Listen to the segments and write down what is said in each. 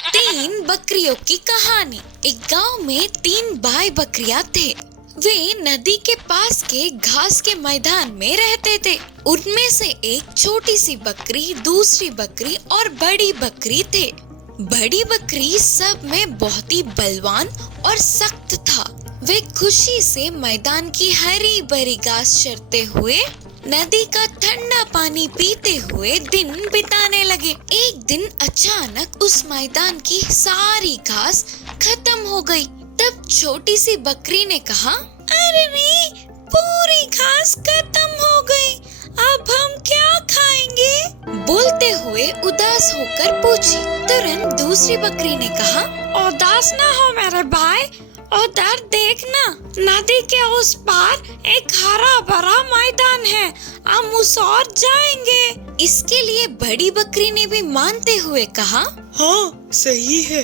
तीन बकरियों की कहानी। एक गांव में तीन भाई बकरियां थे। वे नदी के पास के घास के मैदान में रहते थे। उनमें से एक छोटी सी बकरी, दूसरी बकरी और बड़ी बकरी थे। बड़ी बकरी सब में बहुत ही बलवान और सख्त था। वे खुशी से मैदान की हरी भरी घास चरते हुए, नदी का ठंडा पानी पीते हुए दिन बिताने लगे। एक दिन अचानक उस मैदान की सारी घास खत्म हो गई। तब छोटी सी बकरी ने कहा, अरे नहीं, पूरी घास खत्म हो गई, अब हम क्या खाएंगे? बोलते हुए उदास होकर पूछी। तुरंत दूसरी बकरी ने कहा, उदास ना हो मेरे भाई, उधर देखना, नदी के उस पार एक हरा भरा मैदान है, हम उस ओर जाएंगे। इसके लिए बड़ी बकरी ने भी मानते हुए कहा, हाँ सही है,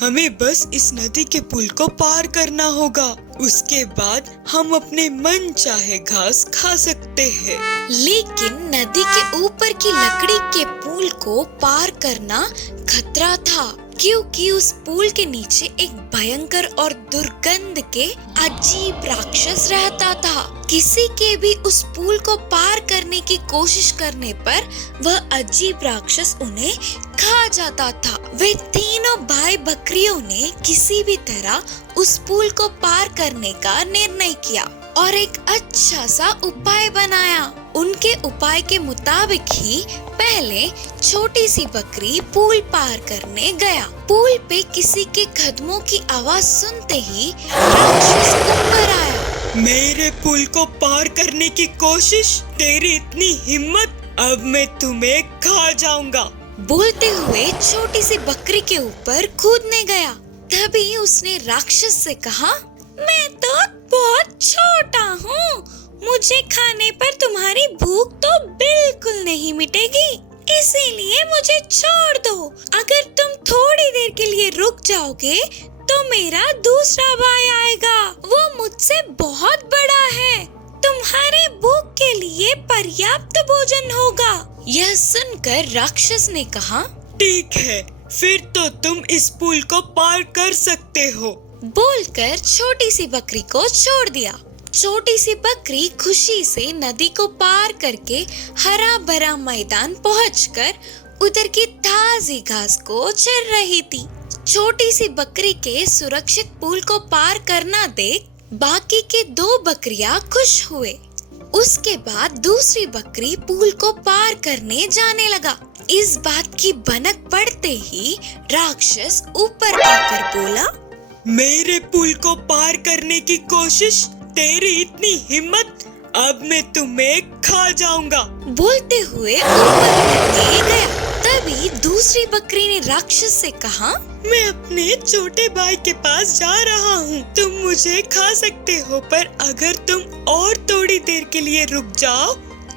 हमें बस इस नदी के पुल को पार करना होगा, उसके बाद हम अपने मन चाहे घास खा सकते हैं। लेकिन नदी के ऊपर की लकड़ी के पुल को पार करना खतरा था, क्योंकि उस पुल के नीचे एक भयंकर और दुर्गंध के अजीब राक्षस रहता था। किसी के भी उस पुल को पार करने की कोशिश करने पर वह अजीब राक्षस उन्हें खा जाता था। वे तीनों भाई बकरियों ने किसी भी तरह उस पुल को पार करने का निर्णय किया और एक अच्छा सा उपाय बनाया। उनके उपाय के मुताबिक ही पहले छोटी सी बकरी पुल पार करने गया। पुल पे किसी के कदमों की आवाज सुनते ही राक्षस ऊपर आया। मेरे पुल को पार करने की कोशिश, तेरी इतनी हिम्मत, अब मैं तुम्हें खा जाऊंगा। बोलते हुए छोटी सी बकरी के ऊपर कूदने गया। तभी उसने राक्षस से कहा, मैं तो बहुत छोटा हूँ, मुझे खाने पर तुम्हारी भूख तो बिल्कुल नहीं मिटेगी, इसीलिए मुझे छोड़ दो। अगर तुम थोड़ी देर के लिए रुक जाओगे तो मेरा दूसरा भाई आएगा, वो मुझसे बहुत बड़ा है, तुम्हारे भूख के लिए पर्याप्त भोजन होगा। यह सुनकर राक्षस ने कहा, ठीक है, फिर तो तुम इस पुल को पार कर सकते हो। बोलकर छोटी सी बकरी को छोड़ दिया। छोटी सी बकरी खुशी से नदी को पार करके हरा भरा मैदान पहुंचकर उधर की ताजी घास को चर रही थी। छोटी सी बकरी के सुरक्षित पुल को पार करना देख बाकी के दो बकरियां खुश हुए। उसके बाद दूसरी बकरी पुल को पार करने जाने लगा। इस बात की भनक पड़ते ही राक्षस ऊपर आकर बोला, मेरे पुल को पार करने की कोशिश, तेरी इतनी हिम्मत, अब मैं तुम्हें खा जाऊंगा। बोलते हुए ऊपर उड़ने गया। तभी दूसरी बकरी ने राक्षस से कहा, मैं अपने छोटे भाई के पास जा रहा हूँ, तुम मुझे खा सकते हो, पर अगर तुम और थोड़ी देर के लिए रुक जाओ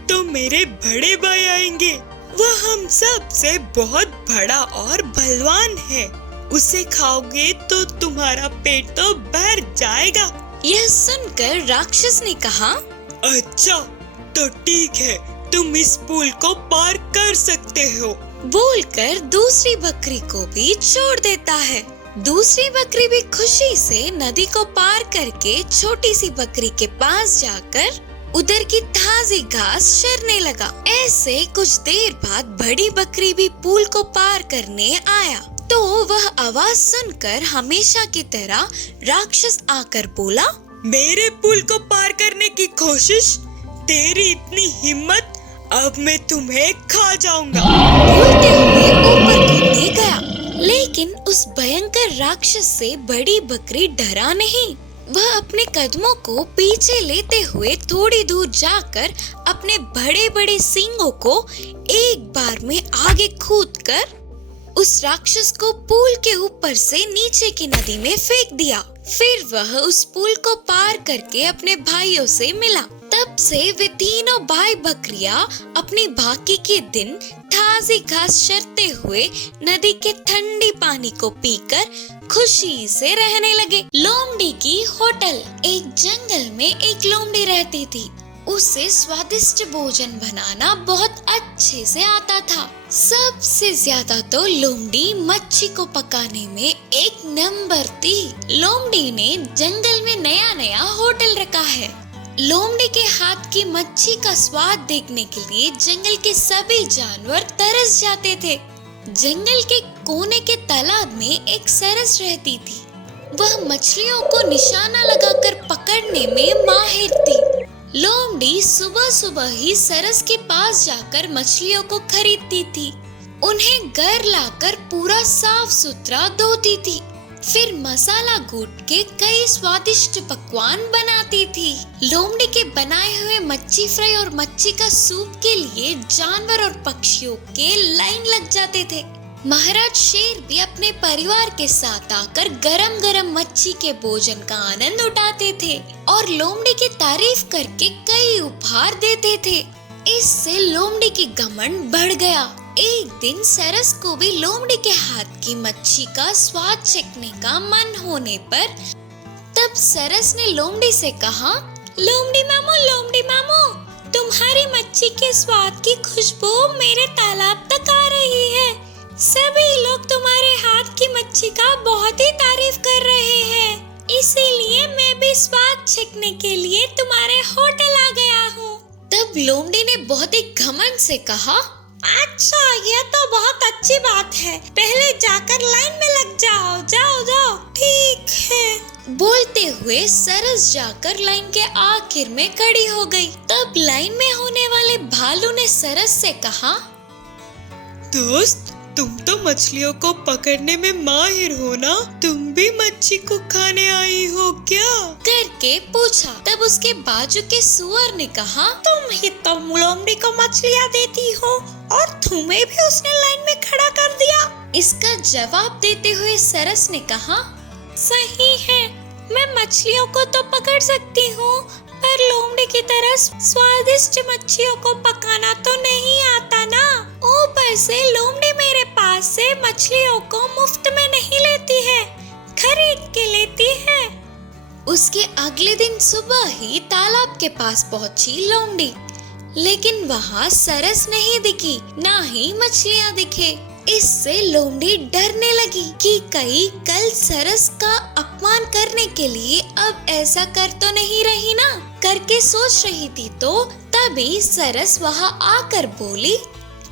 तो मेरे बड़े भाई आएंगे, वह हम सब से बहुत बड़ा और बलवान है, उसे खाओगे तो तुम्हारा पेट तो भर जाएगा। यह सुनकर राक्षस ने कहा, अच्छा तो ठीक है, तुम इस पुल को पार कर सकते हो। बोलकर दूसरी बकरी को भी छोड़ देता है। दूसरी बकरी भी खुशी से नदी को पार करके छोटी सी बकरी के पास जाकर उधर की ताजी घास चरने लगा। ऐसे कुछ देर बाद बड़ी बकरी भी पुल को पार करने आया तो वह आवाज सुनकर हमेशा की तरह राक्षस आकर बोला, मेरे पुल को पार करने की कोशिश, तेरी इतनी हिम्मत, अब मैं तुम्हें खा जाऊंगा। बोलते हुए ऊपर कूदने गया। लेकिन उस भयंकर राक्षस से बड़ी बकरी डरा नहीं। वह अपने कदमों को पीछे लेते हुए थोड़ी दूर जाकर अपने बड़े बड़े सींगों को एक बार में आगे कूदकर उस राक्षस को पुल के ऊपर से नीचे की नदी में फेंक दिया। फिर वह उस पुल को पार करके अपने भाइयों से मिला। तब से वे तीनों भाई बकरियां अपनी बाकी के दिन ताजी घास चरते हुए नदी के ठंडी पानी को पीकर खुशी से रहने लगे। लोमड़ी की होटल। एक जंगल में एक लोमड़ी रहती थी। उसे स्वादिष्ट भोजन बनाना बहुत अच्छे से आता था। सबसे ज्यादा तो लोमड़ी मच्छी को पकाने में एक नंबर थी। लोमड़ी ने जंगल में नया नया होटल रखा है। लोमड़ी के हाथ की मच्छी का स्वाद देखने के लिए जंगल के सभी जानवर तरस जाते थे। जंगल के कोने के तालाब में एक सरस रहती थी। वह मछलियों को निशाना लगाकर पकड़ने में माहिर थी। लोमड़ी सुबह सुबह ही सरस के पास जाकर मछलियों को खरीदती थी। उन्हें घर लाकर पूरा साफ सुथरा धोती थी। फिर मसाला कूट के कई स्वादिष्ट पकवान बनाती थी। लोमड़ी के बनाए हुए मच्छी फ्राई और मच्छी का सूप के लिए जानवर और पक्षियों के लाइन लग जाते थे। महाराज शेर भी अपने परिवार के साथ आकर गरम गरम मच्छी के भोजन का आनंद उठाते थे और लोमड़ी की तारीफ करके कई उपहार देते थे। इससे लोमड़ी की घमंड बढ़ गया। एक दिन सरस को भी लोमड़ी के हाथ की मच्छी का स्वाद चखने का मन होने पर तब सरस ने लोमड़ी से कहा, लोमड़ी मामू, तुम्हारी मच्छी के स्वाद की खुशबू मेरे तालाब तक आ रही है। सभी लोग तुम्हारे हाथ की मच्छी का बहुत ही तारीफ कर रहे हैं। इसीलिए मैं भी स्वाद चखने के लिए तुम्हारे होटल आ गया हूँ। तब लोमड़ी ने बहुत ही घमंड से कहा, अच्छा, ये तो बहुत अच्छी बात है। पहले जाकर लाइन में लग जाओ। जाओ। ठीक है। बोलते हुए सरस जाकर लाइन के आखिर में खड़ी हो गई। तब लाइन में होने वाले भालू ने सरस से कहा, दोस्त, तुम तो मछलियों को पकड़ने में माहिर हो ना? तुम भी मच्छी को खाने आई हो क्या? करके पूछा। तब उसके बाजू के सुअर ने कहा, तुम ही तो लोमड़ी को मछलियाँ देती हो और तुम्हें भी उसने लाइन में खड़ा कर दिया। इसका जवाब देते हुए सरस ने कहा, सही है, मैं मछलियों को तो पकड़ सकती हूँ, पर लोमड़ी की तरह स्वादिष्ट मच्छियों को पकाना तो नहीं आता ना। ऊपर से लोमड़ी मेरे पास से मछलियों को मुफ्त में नहीं लेती है, खरीद के लेती है। उसके अगले दिन सुबह ही तालाब के पास पहुंची लोमड़ी, लेकिन वहाँ सरस नहीं दिखी, ना ही मछलियाँ दिखे। इससे लोमड़ी डरने लगी कि कहीं कल सरस का अपमान करने के लिए अब ऐसा कर तो नहीं रही ना, करके सोच रही थी। तो तभी सरस वहाँ आकर बोली,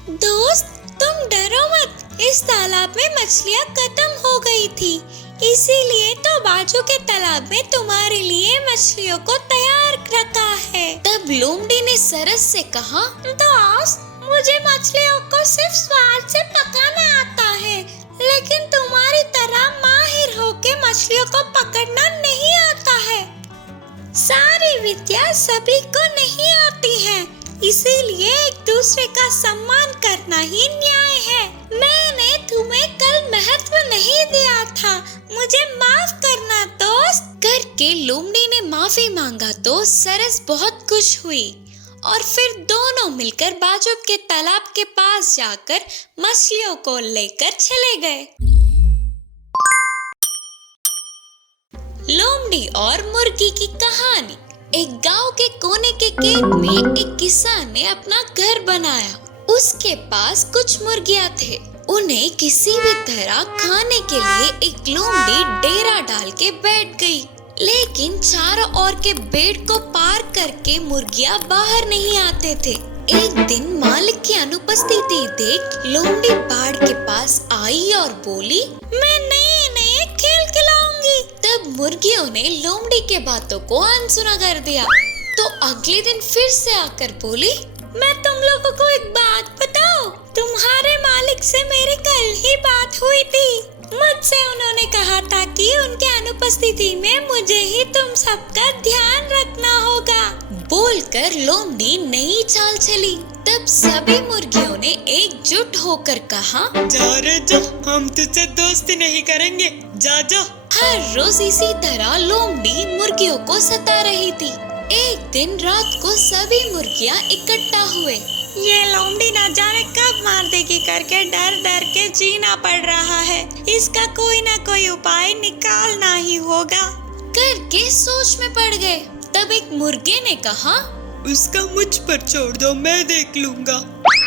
दोस्त, तुम डरो मत, इस तालाब में मछलियाँ खत्म हो गई थी, इसीलिए तो बाजू के तालाब में तुम्हारे लिए मछलियों को तैयार रखा है। तब लोमड़ी ने सरस से कहा, दोस्त, मुझे मछलियों को सिर्फ स्वाद से पकाना आता है, लेकिन तुम्हारी तरह माहिर होके मछलियों को पकड़ना नहीं आता है। सारी विद्या सभी को नहीं आती है, इसीलिए एक दूसरे का सम्मान करना ही न्याय है। मैंने तुम्हें कल महत्व नहीं दिया था, मुझे माफ करना दोस्त। करके लोमड़ी ने माफी मांगा तो सरस बहुत खुश हुई और फिर दोनों मिलकर बाजू के तालाब के पास जाकर मछलियों को लेकर चले गए। लोमड़ी और मुर्गी की कहानी। एक गांव के कोने के खेत में एक किसान ने अपना घर बनाया। उसके पास कुछ मुर्गियां थे। उन्हें किसी भी तरह खाने के लिए एक लोमड़ी डेरा डाल के बैठ गई, लेकिन चारों ओर के बेड को पार करके मुर्गियां बाहर नहीं आते थे। एक दिन मालिक की अनुपस्थिति देख लोमड़ी बाड़ के पास आई और बोली, मैं नए नए खेल खिलाऊंगी। तब मुर्गियों ने लोमड़ी के बातों को अनसुना कर दिया। तो अगले दिन फिर से आकर बोली, मैं तुम लोगों को एक बात बताऊं? तुम्हारे मालिक से मेरी कल ही बात हुई थी। मुझसे उन्होंने कहा था कि उनके अनुपस्थिति में मुझे ही तुम सबका ध्यान रखना होगा। बोलकर लोमड़ी नई चाल चली। तब सभी मुर्गियों ने एकजुट होकर कहा, जा रे जा, हम तुझसे दोस्ती नहीं करेंगे, जा जा। हर रोज इसी तरह लोमड़ी मुर्गियों को सता रही थी। एक दिन रात को सभी मुर्गियाँ इकट्ठा हुए। ये लोमड़ी न जाने कब मार देगी करके डर डर के जीना पड़ रहा है। इसका कोई ना कोई उपाय निकालना ही होगा करके सोच में पड़ गए। तब एक मुर्गे ने कहा, उसका मुझ पर छोड़ दो, मैं देख लूँगा।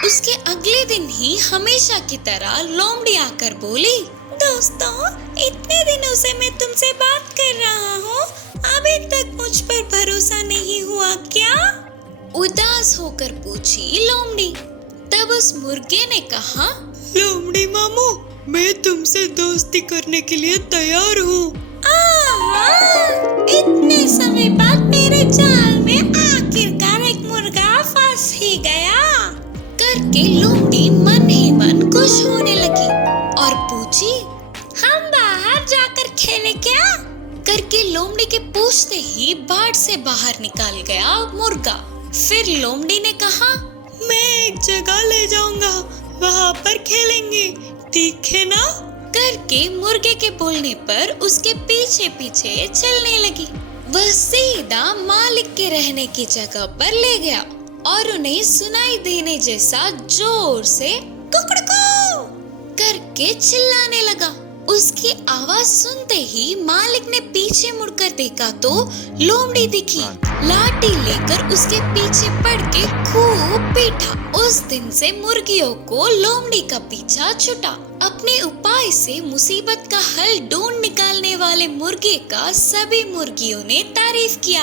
उसके अगले दिन ही हमेशा की तरह लोमड़ी आकर बोली, दोस्तों, इतने दिनों से मैं तुमसे बात कर रहा हूँ, अभी तक मुझ पर भरोसा नहीं हुआ क्या? उदास होकर पूछी लोमड़ी। तब उस मुर्गे ने कहा, लोमड़ी मामू, मैं तुमसे दोस्ती करने के लिए तैयार हूँ। इतने समय बाद मेरे जाल में आखिरकार एक मुर्गा फंस ही गया। करके लोमड़ी मन ही मन खुश होने लगी और पूछी, हम बाहर जाकर खेले क्या? करके लोमड़ी के पूछते ही बाड़ से बाहर निकल गया मुर्गा। फिर लोमड़ी ने कहा, मैं एक जगह ले जाऊंगा, वहाँ पर खेलेंगे, ठीक है ना? करके मुर्गे के बोलने पर उसके पीछे पीछे चलने लगी। वह सीधा मालिक के रहने की जगह पर ले गया और उन्हें सुनाई देने जैसा जोर से कुकड़को करके चिल्लाने लगा। उसकी आवाज सुनते ही मालिक ने पीछे मुड़कर देखा तो लोमड़ी दिखी। लाठी लेकर उसके पीछे पड़ के खूब पीटा। उस दिन से मुर्गियों को लोमड़ी का पीछा छूटा। अपने उपाय से मुसीबत का हल ढूंढ निकालने वाले मुर्गे का सभी मुर्गियों ने तारीफ किया।